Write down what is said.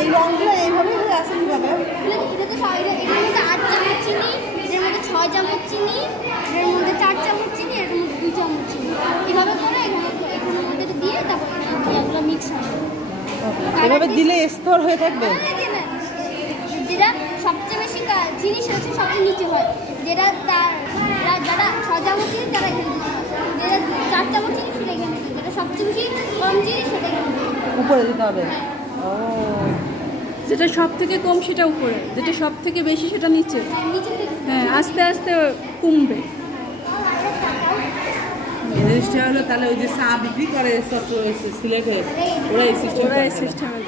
এই রঙগুলো এইভাবে আছে কিভাবে? এটা তো এটার মধ্যে 8 চামচ চিনি, এটার মধ্যে 6 চামচ চিনি, এটার মধ্যে 4 চামচ চিনি, এটার মধ্যে 2 চামচ চিনি, এভাবে করে এখানের মধ্যে দিয়ে তারপর এগুলো মিক্স হবে। এভাবে দিলে স্তর হয়ে থাকবে। যেটা সবচেয়ে বেশি চিনি সেটা হচ্ছে সবচেয়ে নিচে হয়, যেটা যারা 6 চামচ চিনি তারা এখানে দিতে হয়, যেটা 4 চামচ চিনি সেটা এখানে দিতে, যেটা সবচেয়ে বেশি কম চিনি সেটা এখানে উপরে দিতে হবে। ও, যেটা সব থেকে কম সেটা উপরে, যেটা সব থেকে বেশি সেটা নিচে। হ্যাঁ, আস্তে আস্তে কমবে। জিনিসটা হলো তাহলে ওই যে চা বিক্রি করে সিলেটে ওরা এই সিস্টেমে